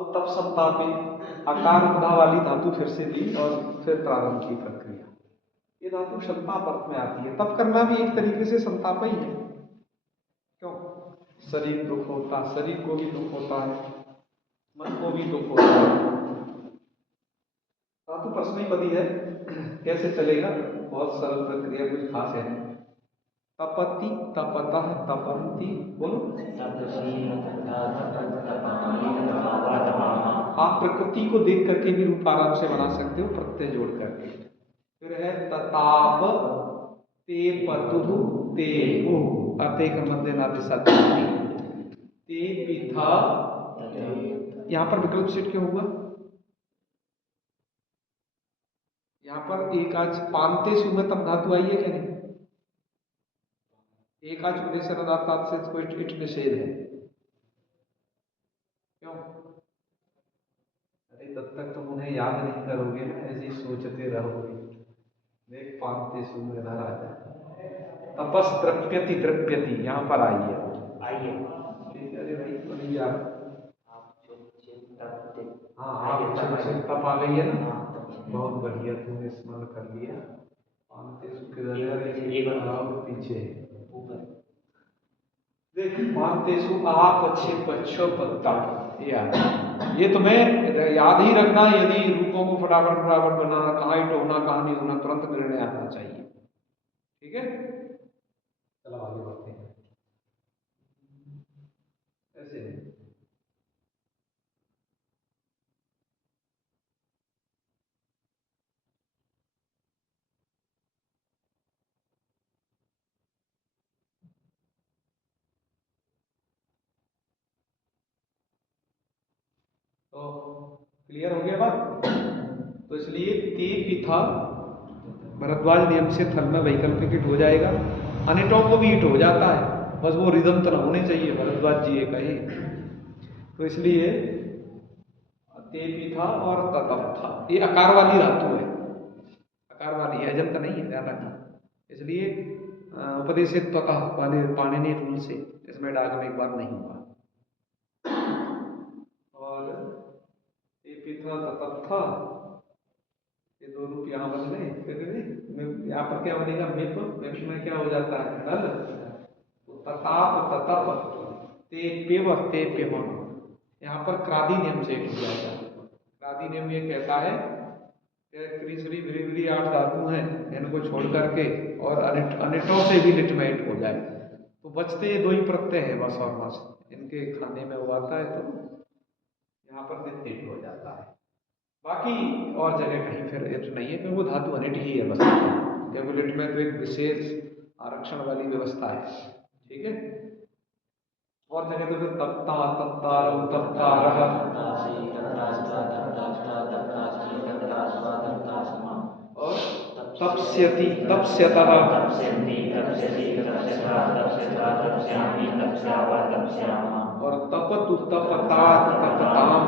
वो तप संतापे आकार उपधा वाली धातु फिर से ली और फिर प्रारंभ की प्रक्रिया। ये धातु संताप अर्थ में आती है। तप करना भी एक तरीके से संताप ही है। क्यों? शरीर दुख होता, शरीर को भी दुख होता है, मन को भी दुख होता है। धातु प्रश्नपदी है, कैसे चलेगा? बहुत सरल प्रक्रिया, कुछ खास है नहीं। तपति, तपतः, तपन्ति, बोलो। आप प्रकृति को देख करके भी रूप आराम से बना सकते हो, प्रत्यय जोड़ करके। फिर है तताप, ते पतु, ते पु, अते का मध्य नादिशा ते पिथा। यहाँ पर विकल्प सेट क्यों हुआ? यहाँ पर एक आज पांते सु में तब धातु आई है क्या नहीं? एक आज उद्देश्य से कोई इट निषेध है। क्यों? अरे तब तक तुम उन्हें याद नहीं करोगे ना, ऐसे ही सोचते रहोगे। देख पांते सु में इधर आ जाए। तपस द्रव्यति, द्रव्यति यहाँ पर आई है। अरे भाई तो नहीं याद। हाँ आप तप आ गई है ना, बहुत बढ़िया, तुमने स्मरण कर लिया। पांते सु के पीछे देख, पांतेसु आप अच्छे पत्ता, ये तुम्हें याद ही रखना। यदि रूपों को फटाफट बनाना, कहाँ हिट होना कहाँ नहीं होना, तुरंत निर्णय आना चाहिए। ठीक है, चलो आगे बढ़ते हैं। ऐसे तो क्लियर हो गया बात? तो इसलिए ते पिथा भरद्वाज नियम से थल में वैकल्पिक हिट हो जाएगा। अनिटों को भी हिट हो जाता है, बस वो रिदम तो होने चाहिए, भरद्वाज जी ये कहे। तो इसलिए ते पिथा और ततप था, ये आकार वाली धातु है, आकार वाली है, अजंत नहीं है, ध्यान रखना। इसलिए उपदेशित ततः वाले पाणिनि रूल से इसमें डाक में एक बार नहीं हुआ। और ते पिथा ततप था, ये दो रूप यहाँ बन गए। फिर यहाँ पर क्या बनेगा? मिप, मिप में क्या हो जाता है? नल। तताप, ततप, ते पेव, ते पेव, यहाँ पर क्रादि नियम से हो जाएगा। क्रादि नियम ये कहता है त्रिश्री विरिवरी 8 धातु हैं, इनको छोड़ करके और अनिटों से भी लिटमेट हो जाए तो बचते दो ही प्रत्यय है, बस और बस। इनके खाने में वो आता है तो यहाँ पर नित्य हो जाता है। बाकी और जगह कहीं फिर इट नहीं है, क्योंकि वो धातु अनिट ही है बस। कैलकुलेट में तो एक विशेष आरक्षण वाली व्यवस्था है। ठीक है, और जगह तो फिर तप्ता, तप्तारम, तप्तारह और तप्स्यति, तप्स्यतः और तपतु, तपतात, तपताम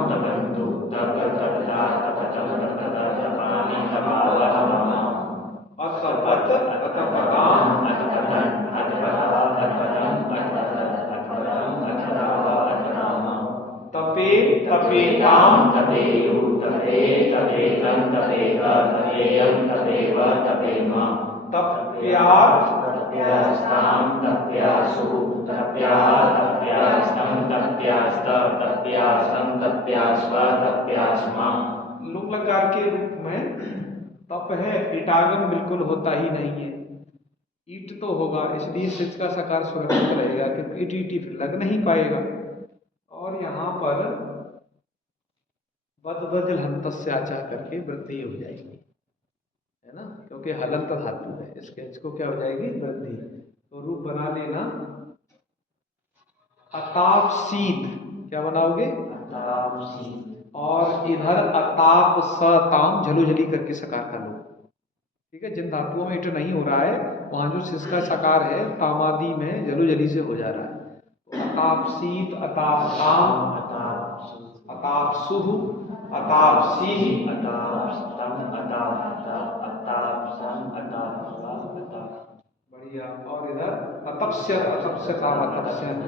अतपत, अतपताम तपे, तपेताम तपेयु, तपे, तपेतं, तपेत, तपेयं, तपेव, तपेम, तप्यात्, तप्यास्तां, तप्यासु, तप्यात्, तप्यास्तं, तप्यास्त, तप्यासं, तप्यास्व, तप्यास्म। लोक लकार के रूप में तप है, ईटागम बिल्कुल होता ही नहीं है। ईट तो होगा, इसलिए सिच का सकार सुरक्षित रहेगा, क्योंकि ईट ईटी फिर लग नहीं पाएगा। और यहाँ पर बद बदल हंतस्य आचा करके वृद्धि हो जाएगी, है ना, क्योंकि हलंत धातु है, इसको क्या हो जाएगी? वृद्धि। तो रूप बना लेना अतापसीत, क्या बनाओगे? अतापसीत। और इधर अताप सताम झलुझली करके सकार कर लो। ठीक है, जिन धातुओं में इट नहीं हो रहा है वहां जो सिस का सकार है तामादि में झलुझली से हो जा रहा है। तो अतापसीत, अतापताम, अतापसुः, अतापसीः, बढ़िया। और इधर अतप्स्यत, अतप्स्यताम, अतप्स्यत,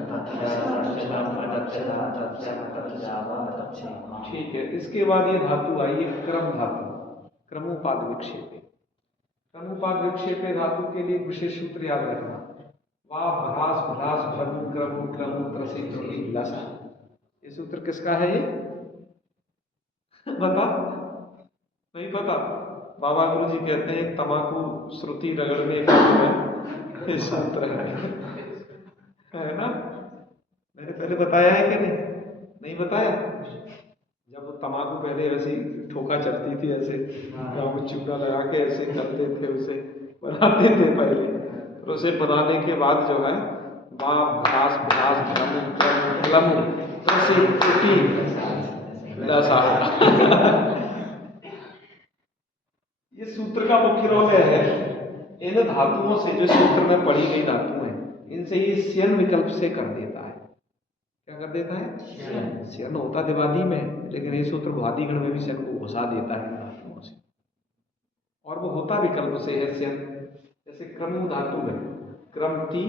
ठीक है। इसके बाद ये धातु आई है क्रम धातु, क्रमोपाद विक्षेपे। क्रमोपाद विक्षेपे धातु के लिए विशेष सूत्र याद रखना, वा भ्रास भ्रास भ्रमु क्रमु क्रमु त्रसि त्रसि लसा। ये सूत्र किसका है ये? बता, नहीं पता? बाबा गुरु जी कहते हैं तमाकू श्रुति रगड़ने का जो है ये सूत्र है ना? मैंने पहले बताया है कि नहीं? नहीं बताया? जब वो तमाकू पहले ऐसी ठोका चलती थी, ऐसे गाँव में चूड़ा लगा के ऐसे करते थे, उसे बनाते थे पहले, तो उसे बनाने के बाद जो है बाप घास घास ये सूत्र का मुख्य रोल है। इन धातुओं से, जो सूत्र में पढ़ी गई धातुएं, इनसे ये स्यन विकल्प से कर देता है। क्या कर देता है? स्यन होता दिवादी में, लेकिन ये सूत्र वादीगण में भी स्यन को घुसा देता है धातुओं से, और वो होता विकल्प से है स्यन। जैसे क्रमु धातु है, क्रमति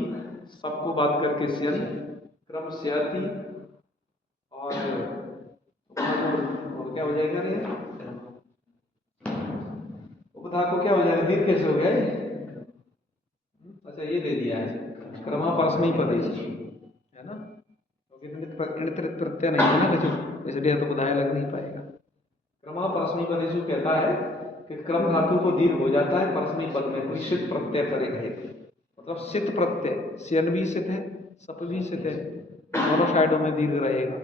सबको बात करके स्यन, क्रम स्यति, और क्या हो जाएगा रे? उपधा को क्या हो जाएगा? दीर्घ कैसे हो गया? अच्छा, ये दे दिया है क्रमा परस्मैपदी है ना, क्योंकि प्रत्यय नहीं है ना, इसलिए तो बुधाया लग नहीं पाएगा। क्रमा परस्मैपदी कहता है कि क्रम धातु को दीर्घ हो जाता है परस्मै पद में कोई सिद्ध प्रत्यय करेगा, मतलब सिद्ध प्रत्यय, स्यन भी सिद्ध है, सप भी सिद्ध है, दोनों साइडों में दीर्घ रहेगा।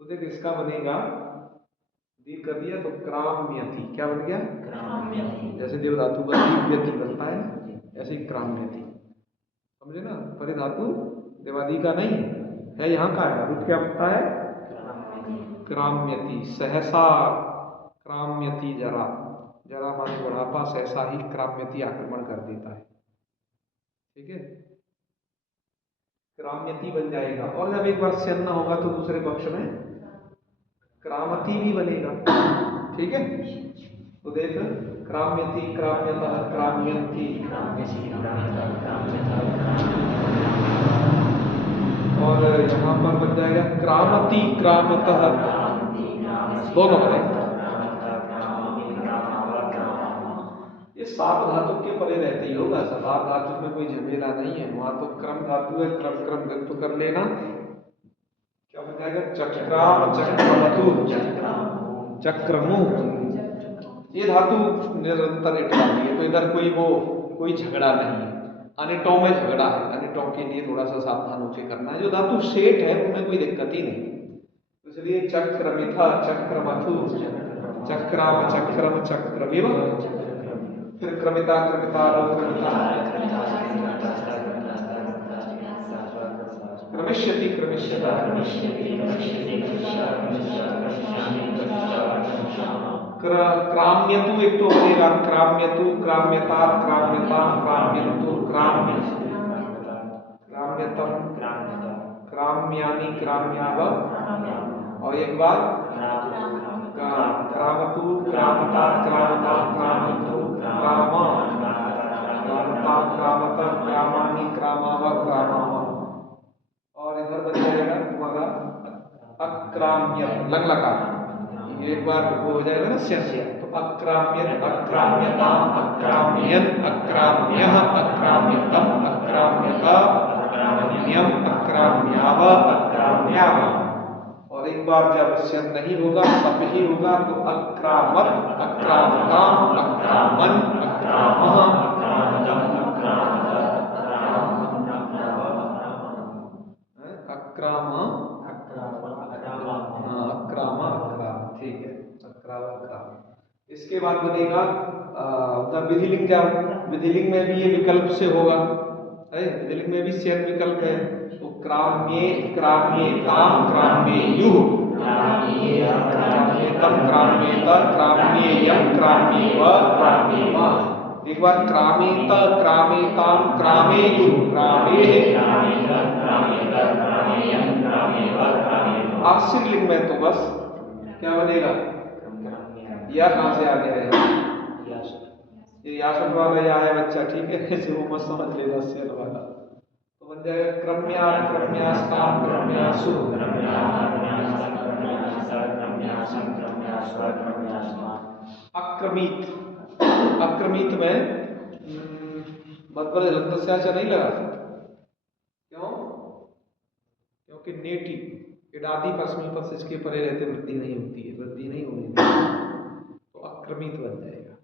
तो देख इसका बनेगा, दीर्घ कर दिया तो क्राम्यति। क्या बन गया? क्राम्यति। जैसे देव धातु का दीर्घ बनता है, ऐसे ही क्राम्यति, समझे ना? परे धातु देवादी का नहीं है, यहाँ का है। रूप क्या बनता है? क्राम्यति। सहसा क्राम्यति जरा, जरा माने बुढ़ापा, सहसा ही क्राम्यति आक्रमण कर देता है। ठीक है, क्राम्यति बन जाएगा। और जब एक बार स्यन न होगा तो दूसरे पक्ष में क्रामति भी बनेगा। ठीक है, तो देख, क्राम्यति, क्राम्यतः, क्राम्यन्ति, और यहाँ पर बन जाएगा क्रामति, क्रामतः, दोनों बनेगा। ये सात धातु के परे रहते ही होगा, सात धातु में कोई झमेला नहीं है। वहां तो क्रम धातु है, क्रम क्रम गत्व कर लेना। क्या बन जाएगा? चक्राम चक्रमतु, चक्रमु। ये धातु निरंतर इट वाली है, तो इधर कोई झगड़ा नहीं है। अनिटों में झगड़ा है, अनिटों के लिए थोड़ा सा सावधान होकर करना है। जो धातु सेठ है उनमें कोई दिक्कत ही नहीं, इसलिए चक्रमिथा, चक्रमथु, चक्राम चक्रम चक्रमिव, फिर क्रमिता क्रमिता क्रमिष्यति क्रमिष्यता, क्राम्यतु एक तो बनेगा, क्राम्यतु, क्राम्यता, क्राम्यता, क्राम्यन्तु, क्राम्य, क्राम्यतम, क्राम्यानि, क्राम्याव, और एक बार क्रामतु, क्रामता, क्रामता, क्रामन्तु, क्रामा, क्रामता, क्रामता, क्रामानि, क्रामाव, क्रामाव, और इधर बन जाएगा तुम्हारा अक्राम्य, लंग लकार। एक बार वो हो जाएगा ना स्यस्य, तो अक्राम्यत, अक्राम्यता, अक्राम्यन, अक्राम्यः, अक्राम्यतम, अक्राम्यता, अक्राम्यम, अक्राम्याव, अक्राम्याव। और एक बार जब स्यन नहीं होगा, सब ही होगा, तो अक्रामत, अक्रामताम, अक्रामन, अक्रामः, अक्रामतम, अक्रामा, अक्रामा, अक्राम। ठीक है, अक्राम, अक्राम। इसके बाद बनेगा विधिलिंग। क्या विधिलिंग में भी ये विकल्प से होगा, विधिलिंग में भी स्यन विकल्प है, तो क्राम्ये, क्राम्येताम, क्राम्येयुः, क्राम्येतम, क्राम्येत, क्राम्येयम, क्राम्येव, क्राम्येमा। एक बार क्रामेत, क्रामेताम, क्रामेयुः, क्रामेः, आश्रित लिंग में तो बस क्या बनेगा? या कहां से आ गया है? ये यासठ वाला या है बच्चा, ठीक है, ऐसे वो मत समझ लेना स्यल वाला। तो बन जाएगा क्रम्या, क्रम्यास्ताम, क्रम्यासु, अक्रमित, अक्रमित में मतलब लंतस्याचा नहीं लगा। क्यों? क्योंकि नेटी इडादी परस्मै पद से इसके परे रहते वृद्धि नहीं होती है, वृद्धि नहीं होनी चाहिए, तो अक्रमित बन जाएगा।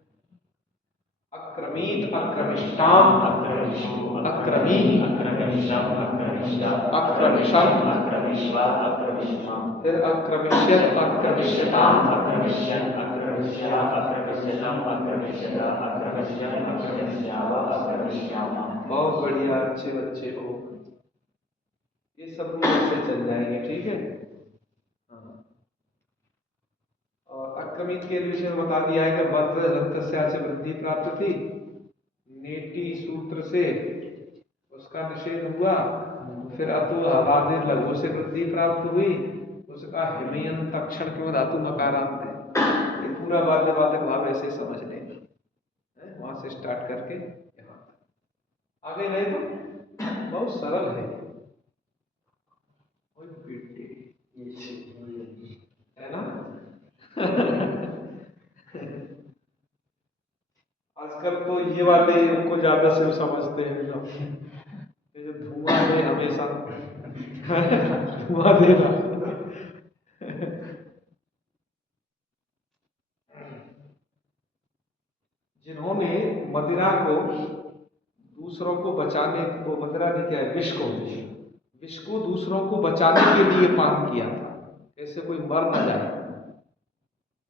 अक्रमित, अक्रमिष्टाम, अक्रमिष्टु, अक्रमी, अक्रमिष्यम, अक्रमिष्या, अक्रमिषम, अक्रमिष्वा, अक्रमिष्मा, फिर अक्रमिष्यत, अक्रमिष्यताम, अक्रमिष्यन्, अक्रमिष्या, अक्रमिष्यतम, अक्रमिष्यता, अक्रमिष्यन्, अक्रमिष्याव, अक्रमिष्यामा। बहुत बढ़िया, अच्छे बच्चे हो। ये सब रूल ऐसे चल जाएंगे, ठीक है। हाँ। और अक्रमित के विषय में बता दिया है कि वक्र लंतस्या से वृद्धि प्राप्त थी, नेटी सूत्र से उसका निषेध हुआ, फिर अतु हवादिर लघु से वृद्धि प्राप्त हुई, उसका हिमयन तक्षण क्यों धातु मकारांत है। ये पूरा वाद्य वादक भाव ऐसे समझ लेंगे, वहां से स्टार्ट करके यहाँ आगे गए तो बहुत सरल है। है ना? आजकल तो ये वाले उनको ज्यादा से समझते हैं लोग, ये जो धुआं है हमेशा धुआं देना। जिन्होंने मदिरा को दूसरों को बचाने को, मदिरा ने क्या है, विष को दूसरों को बचाने के लिए पान किया था, ऐसे कोई मर न जाए,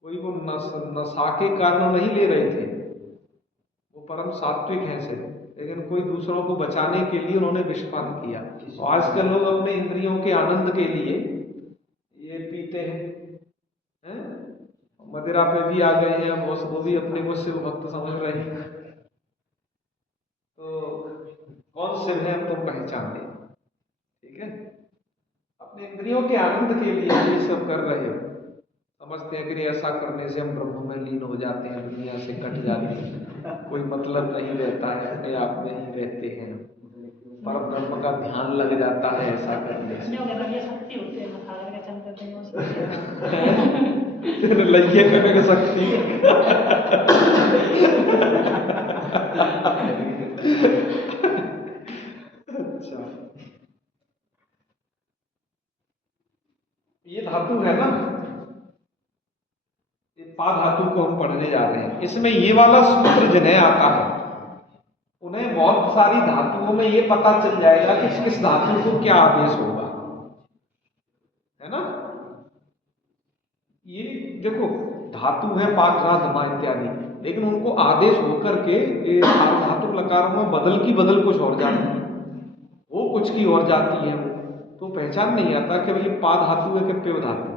कोई वो नशा के कारण नहीं ले रहे थे, वो परम सात्विक हैं से, लेकिन कोई दूसरों को बचाने के लिए उन्होंने विषपान किया। तो आजकल लोग अपने इंद्रियों के आनंद के लिए ये पीते हैं, मदिरा पे भी आ गए हैं, वो भी अपने को शिव भक्त समझ रहे हैं। तो कौन शिव है तुम पहचान ले, ठीक है। अपने इंद्रियों के आनंद के लिए ये सब कर रहे हो, समझते हैं कि ऐसा करने से हम ब्रह्म में लीन हो जाते हैं, दुनिया से कट जाते हैं, कोई मतलब नहीं रहता है, अपने आप में ही रहते हैं, पर ब्रह्म का ध्यान लग जाता है ऐसा करने से। लइये करने की शक्ति अच्छा, ये धातु है ना, पा धातु को हम पढ़ने जा रहे हैं। इसमें ये वाला सूत्र जिन्हें आता है उन्हें बहुत सारी धातुओं में ये पता चल जाएगा कि किस धातु को क्या आदेश होगा, है ना। ये देखो धातु है पाघ्रा धमा इत्यादि, लेकिन उनको आदेश होकर के ये धातु लकारों में बदल की बदल कुछ और जाती है, वो कुछ की और जाती है, तो पहचान नहीं आता कि भाई पा धातु है कि पेव धातु है,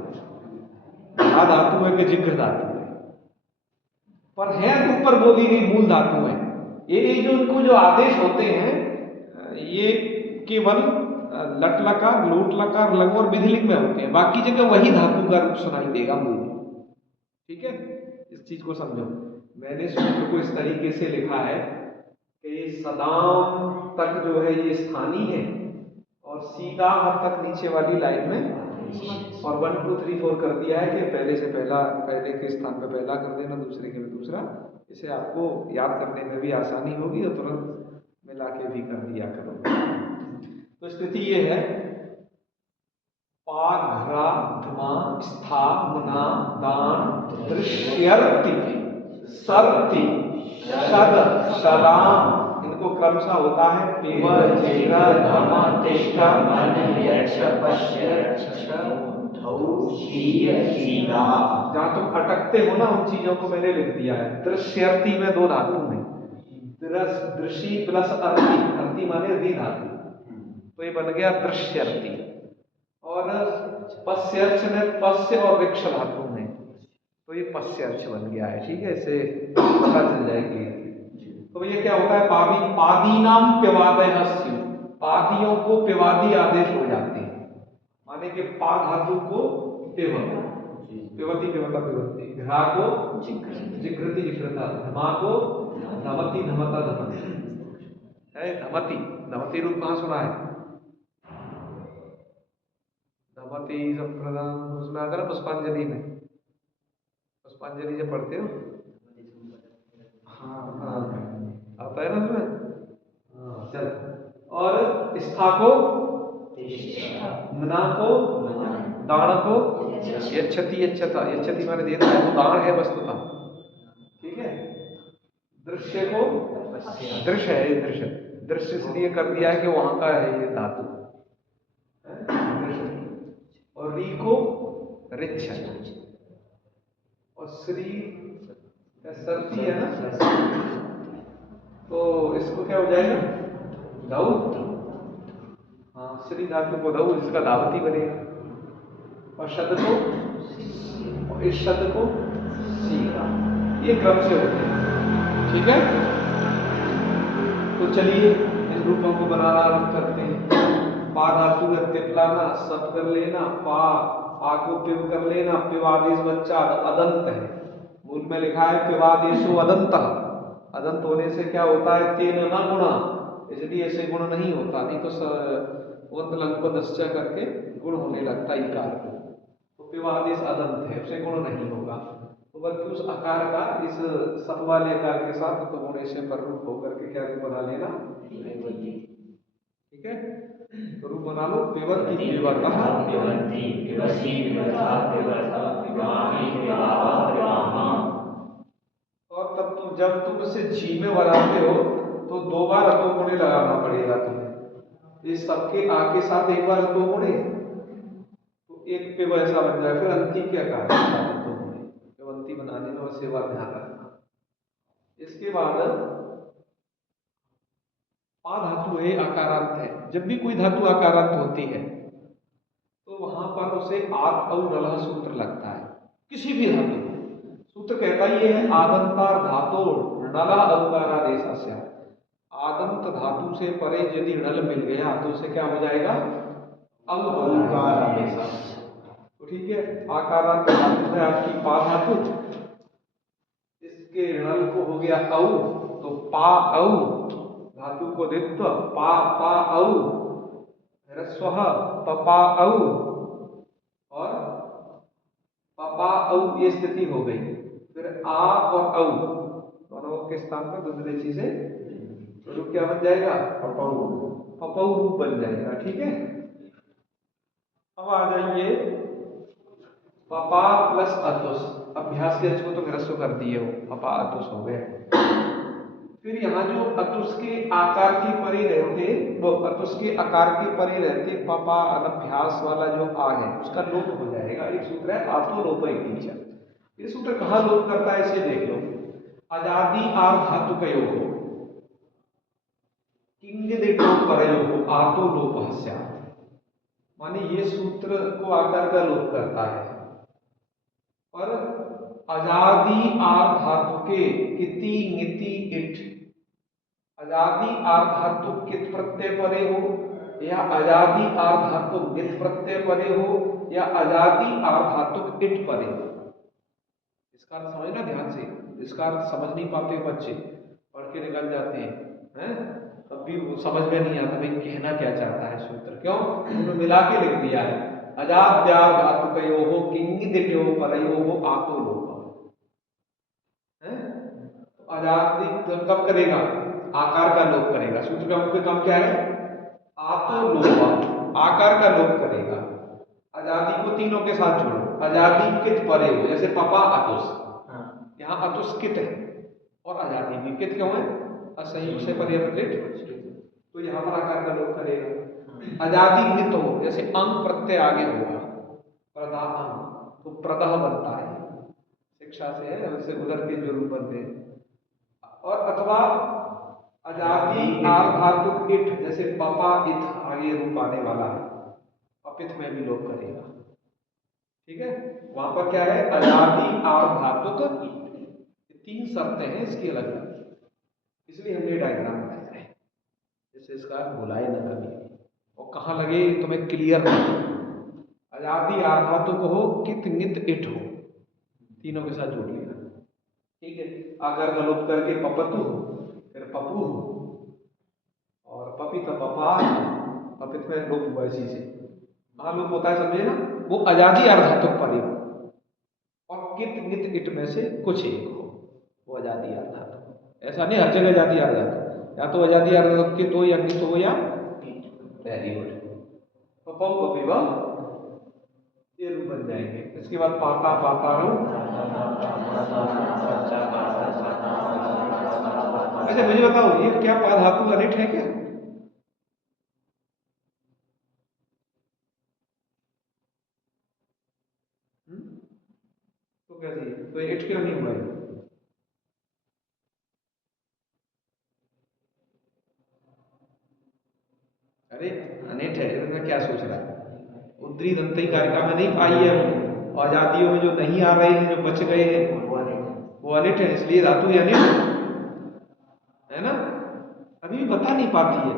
घा धातु है कि जिघ्र धातु है, पर है तो ऊपर बोली गई मूल धातु है। ये जो उनको जो आदेश होते हैं ये केवल लट लकार, लोट लकार, लंग और विधिलिंग में होते हैं, बाकी जगह वही धातु का रूप सुनाई देगा मूल, ठीक है। इस चीज को समझो, मैंने सूत्र को इस तरीके से लिखा है कि ये सदाम तक जो है ये स्थानीय है, और सीधा तक नीचे वाली लाइन में, और 1 2 3 4 कर दिया है कि पहले से पहला, पहले के स्थान पे पहला कर देना, दूसरे के में दूसरा, इसे आपको याद करने में भी आसानी होगी और तुरंत मिला के भी कर दिया करो। तो स्थिति ये है, पा घ्रा धमा स्था मुना दान दृश्यर्ति सर्ति शद शलाम, इनको क्रमशः होता है पेव जिघ्र धम तिष्ठ मन यक्ष पश्य धौ शीय शीला। जहां तुम अटकते हो ना उन चीजों को मैंने लिख दिया है। दृश्यर्ति में दो धातु हैं, दृषि प्लस अर्ति, अर्ति माने री धातु, तो ये बन गया दृश्यर्ति। और पश्यर्च में पश्य और वृक्ष धातु में, तो ये पश्यर्च बन गया है, ठीक है। इसे पता चल जाएगी। तो ये क्या होता है, पादी नाम प्यवादय हस्यु, पादियों को प्यवादी आदेश हो जाते हैं, माने कि पा धातु को पेव, पेवती पेवता पेवती, घ्रा को जिघ्रति जिघ्रता, धमा को धमती धमता धमती है, धमती, धमती रूप कहाँ सुना है, धमती संप्रदान उसमें आता है ना पुष्पांजलि में, पुष्पांजलि जब पढ़ते हो हाँ, आता है ना उसमें। हाँ चल। और स्था को, मना को, दाण को, यच्छति यच्छता, यच्छति मैंने दे दिया, वो दाण है वस्तुतः, ठीक है। दृश्य को, दृश्य है, ये दृश्य, दृश्य इसलिए कर दिया है कि वहां का है ये धातु, और री को रिच्छ, और श्री सरसी है ना, तो इसको क्या हो जाएगा, धौ। हाँ, श्री धातु को धौ, इसका धावती बनेगा। और शब्द को, और इस शब्द को सीगा, ये क्रम से होते हैं, ठीक है। तो चलिए इन रूपों को बनाना आरंभ करते हैं। पा धातु का तिप लाना, सप कर लेना, पा को पिव कर लेना, पिवादेश बच्चा अदंत है, मूल में लिखा है पिवादेशो अदंत, अदंत होने से क्या होता है, तेन न गुणा, इसलिए ऐसे गुण नहीं होता, नहीं तो वंत लंग करके गुण होने लगता इकार को, तो पिवादेश अदंत है, उसे गुण नहीं होगा, तो बल्कि उस आकार का इस सप वाले आकार के साथ तो गुण ऐसे पर रूप होकर के क्या रूप बना लेना, ठीक है। तो रूप बना लो, पिबंती पिबतः, पिबन्ति पिबसि पिबतः पिबतः पिबामि पिबावः पिबामः। और तब तुम जब तुम इसे जी में बनाते हो तो दो बार अतो गुणे लगाना पड़ेगा तुम्हें, इस सबके आ के साथ एक बार अतो गुणे, तो एक पिब ऐसा बन जाए, फिर अंति के आकार के साथ अतो गुणे, पिबंती बनाने में वैसे बात ध्यान रखना। इसके बाद पा धातु है, आकारांत है, जब भी कोई धातु आकारांत होती है तो वहां पर उसे आद औ नलह सूत्र लगता है, किसी भी धातु को। सूत्र कहता ही है आदंतार धातु नलह औकारादेशस्य, आदंत धातु से परे यदि नल मिल गया तो उसे क्या हो जाएगा, औकारादेश। तो ठीक है, आकारांत धातु है आपकी पा धातु, इसके नल को हो गया औ, तो पा औ, धातु को दित्व पा पा औ, ह्रस्वः पपा औ, और पपा औ ये स्थिति हो गई। फिर आ और औ दोनों के स्थान पर दुर्देशी से रूप क्या बन जाएगा, पपऊ, पपऊ रूप बन जाएगा, ठीक है। अब आ जाइए पपा प्लस अतुस, अभ्यास के को तो ह्रस्व कर दिए हो, पपा अतुस हो गए। फिर यहाँ जो अतुस के आकार के परे रहते, वो अतुस के आकार के परे रहते पपा अनभ्यास वाला जो आ है उसका लोप हो जाएगा। एक सूत्र है आतो लोप एक नीचा, ये सूत्र कहाँ लोप करता है इसे देख लो। अजादि आर धातु का योग हो, किंगिदिटो परयो आतो लोप स्यात्, माने ये सूत्र को आकार का लोप करता है। और अजादि आर धातु के किति ङिति इट, अजादि आर धातु कित प्रत्यय परे हो, या अजादि आर धातु ङित प्रत्यय परे हो, या अजादि आर धातु इट परे हो। इसका अर्थ समझना ध्यान से, इसका अर्थ समझ नहीं पाते बच्चे, पढ़ के निकल जाते हैं, तब भी वो समझ में नहीं आता भाई कहना क्या चाहता है सूत्र, क्यों उन्होंने मिला के लिख दिया है। अजाद्यार धातु कयो हो किंगिदिटो परयो हो आतो लोप, अजादि कब करेगा, आकार का लोप करेगा। सूत्र का मुख्य काम क्या है, आतो लोप, आकार का लोप करेगा। अजादि को तीनों के साथ जोड़ो, अजादि कित परे हो, जैसे पपा अतुस, यहाँ अतुस कित है और अजादि भी कित क्यों है, असंयोग से पर्यवृत, तो यहाँ पर आकार का लोप करेगा। अजादि ङित हो, जैसे अंग प्रत्यय आगे होगा, प्रदा अंग, तो प्रदह बनता है, शिक्षा से है, उससे उधर के जो रूप बनते हैं। और अथवा अजादि आर धातु इट, जैसे पपा इत आगे रूप आने वाला है, अपित में भी लोप करेगा, ठीक है। वहां पर क्या है, अजादि आर धातु तो तीन शर्तें हैं इसकी अलग अलग, इसलिए हमने डायग्राम बनाया है, जैसे इसका भुलाए ना कभी, और कहाँ लगे तुम्हें क्लियर नहीं। अजादि आर धातु को हो, कित ङित इट हो, तीनों के साथ जोड़ लेना, ठीक है। आकार का लोप करके पपतु, फिर पपू, और पपित पपा, पपित में लोप हुआ इसी से, कहाँ लोप होता है समझे ना, वो अजादि आर धातु परे हो, और कित ङित इट में से कुछ एक हो, वो अजादि आर धातु, ऐसा नहीं हर जगह आजादी आ जाती, या तो आजादी आ जाती तो या अंकित हो या वेरी गुड। तो पौ पपीवा ये रूप बन जाएंगे। इसके बाद पाता पातारो। अच्छा मुझे बताओ ये क्या पा धातु अनिट है क्या? तो कैसे तो इट क्यों नहीं हुआ है? अरे अनिट है तो क्या सोच रहा है? उद्री दंती कारिका में नहीं पाई है वो, आजादियों में जो नहीं आ रहे हैं, जो बच गए हैं वो अनिट है, इसलिए धातु ही अनिट है ना। अभी भी बता नहीं पाती है,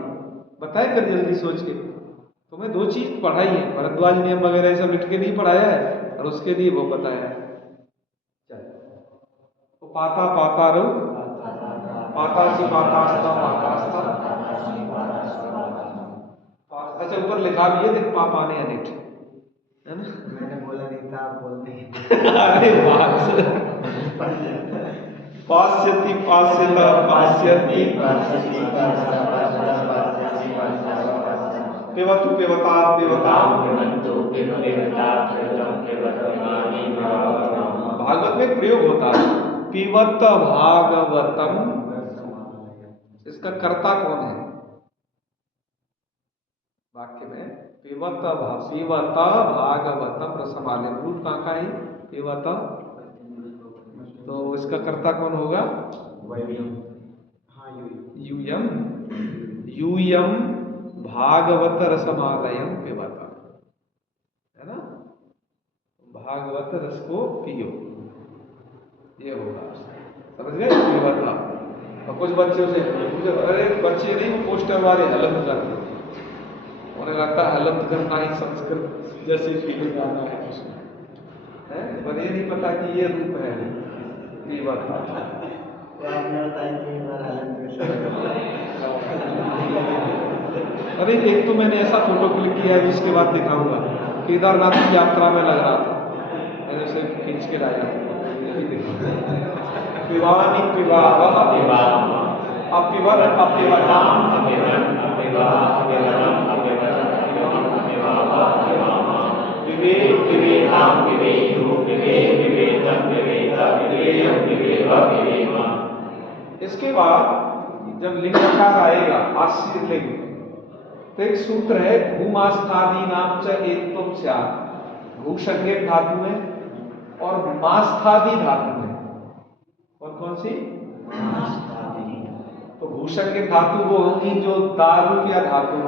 बताए कर जल्दी सोच के। तुम्हें दो चीज पढ़ाई है, भरद्वाज नियम वगैरह सब लिख के नहीं पढ़ाया है, और उसके लिए वो बताया है। चल तो पाता पाता रो, पाता से पातास्ता पातास्ता। अच्छा ऊपर लिखा भी है देख, पापा ने अनिट है ना। मैंने बोला नहीं था, आप बोलते हैं। अरे पास्यति पास्यता पास्यति पिबतु पिबता पिबता। भागवत में प्रयोग होता है पिबत भागवतम, इसका कर्ता कौन है वाक्य में? पिबत भागवतम रसमालयम, रूप कहाँ का है पिबत, तो इसका कर्ता कौन होगा? यूयम, यूयम भागवत रसमालयम पिबत, है ना। भागवत रस को पियो, ये होगा, समझ गए पिबता। और कुछ बच्चों से पूछे, अरे बच्चे नहीं पोस्टर वाले हलंत कर, उन्हें लगता है हलंत करना ही संस्कृत जैसे फीलिंग आना है, पर ये नहीं पता कि ये रूप है पिबता। अरे एक तो मैंने ऐसा फोटो क्लिक किया है जिसके बाद दिखाऊंगा, केदारनाथ की यात्रा में लग रहा था, मैंने उसे खींच के लाया। पिवानी पिवावह अपिवन अपिवताम विवेक विवेकाम इसके बाद जब लिंग आकार आएगा आश्रित लिंग, तो एक सूत्र है भूमास्थादी नाम च एकत्वम स्यात्, भूसंज्ञक धातु में और मास्थादी धातु में। कौन कौन सी? तो भूसंज्ञक धातु वो होंगी जो दारू या धातु हो।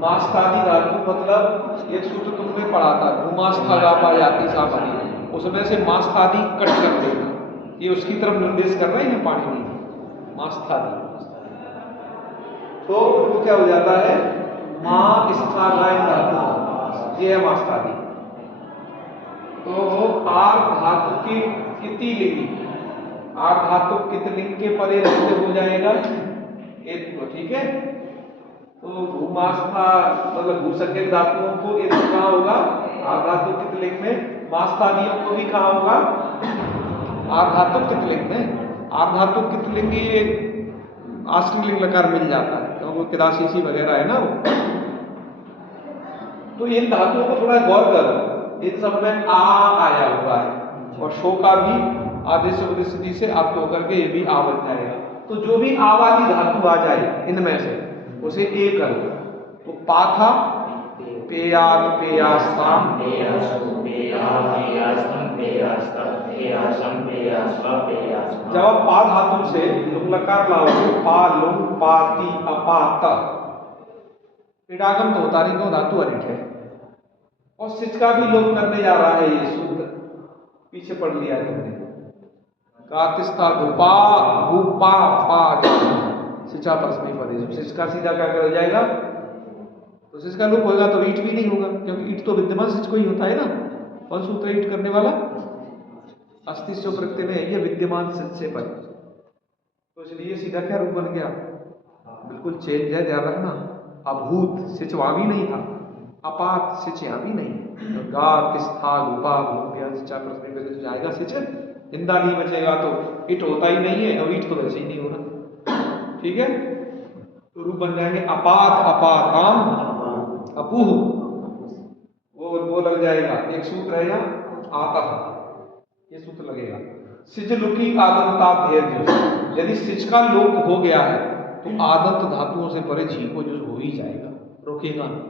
मास्थादी धातु मतलब एक सूत्र तुमने पढ़ा था, भूमास्था गापा जाती सा बनी, उसमें से मास्थादी कट कर देना, ये उसकी तरफ निर्देश कर रहे हैं पाणिनि, मास्थादी। तो वो क्या हो जाता है माँ स्थागाय धातु, ये है मास्थादी। तो आर धातु की किति लिंगी, आर धातु कित लिंग के परे हो जाएगा एक, तो ठीक है। तो भूमास्था मतलब भूसंज्ञक धातुओं को एक कहाँ होगा आर धातु कित लिंग में, मास्थादियों को भी कहाँ होगा आर धातु कित लिंग में। आर धातु कित लिंग ये आश्रित लकार मिल जाता है क्योंकि किदाशीसी वगैरह है ना वो। तो इन धातुओं को थोड़ा गौर करो, इन सब में आ आया हुआ है और शो का भी आदेश उपस्थिति से आप तो करके ये भी आ बन जाएगा। तो जो भी आ वाली धातु आ जाए इनमें से उसे ए करो। तो पाथा पेयात पेयास्ताम, जब आप पा धातु से लकार लाओगे पा लुंग पाती अपात, इडागम तो होता नहीं, क्यों धातु अनिट है। और सिच का भी लोप करने जा रहा है ये सूत्र, पीछे पढ़ लिया है तुमने, कातिस्ता भूपा भूपा पा सिचा परस्मई पदे, सिच का सीधा क्या कर जाएगा, तो सिच का लोप होगा तो ईट भी नहीं होगा, क्योंकि ईट तो विद्यमान सिच को ही होता है ना। कौन सूत्र ईट करने वाला? अस्तित्व प्रत्यय में ये विद्यमान सिच से पर, तो इसलिए सीधा क्या रूप बन गया, बिल्कुल चेंज है, ध्यान रखना। अभूत सिच वहां भी नहीं था, अपात सिच यहां भी नहीं। गा तिस्था गुपा भूम्या सिचा प्रश्न पे तो जाएगा सिच, इंदा नहीं बचेगा तो इट होता ही नहीं है, अब ईट तो वैसे ही नहीं हो रहा। ठीक है, तो रूप बन जाएंगे अपात अपाताम अपूह, वो लग जाएगा, एक सूत्र है यहाँ आता, ये सूत्र लगेगा। सिच लुकी आदंता धैर्य, यदि सिच का लोक हो गया है तो आदंत धातुओं से परे झी को जो हो ही जाएगा, रुकेगा नहीं।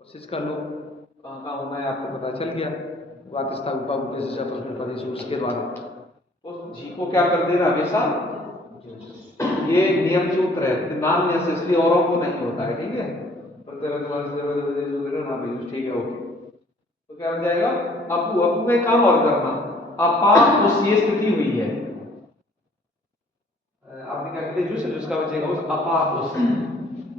और सिच का लोक कहाँ कहाँ होना है आपको पता चल गया, वातिस्था उपा उपे सिचा प्रश्न परे से, उसके बाद उस झी को क्या कर देगा हमेशा, ये नियम सूत्र है, नाम जैसे, इसलिए औरों को नहीं होता है। ठीक है, ठीक है, ओके। तो क्या बन जाएगा, अपू, अपू में काम और करना, अपा उस ये स्थिति हुई है, आपने क्या किया जुस, जिसका बचेगा उस अपा उस।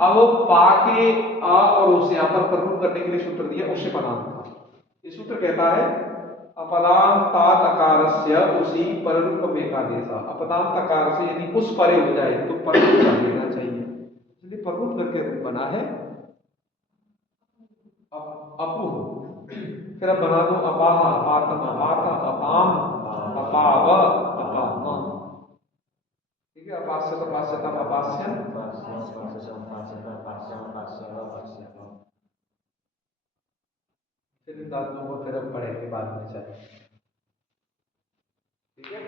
अब वो पा के आ और उसे यहाँ पर प्ररूप करने के लिए सूत्र दिया उसे पदान था। ये सूत्र कहता है अपदांतात अकारस्य उसी पररूप में का देसा, अपदांत अकार से यदि उस परे हो जाए तो पररूप कर देना चाहिए, इसलिए पररूप करके रूप बना है अपू। फिर अब बना दो अपाह अपातम अपाता अपाम अपाव अपामा। ठीक है, अपास्य अपास्यतम अपास्यम, फिर इन धातुओं को फिर अब पढ़ेंगे बाद में, चलिए। ठीक है।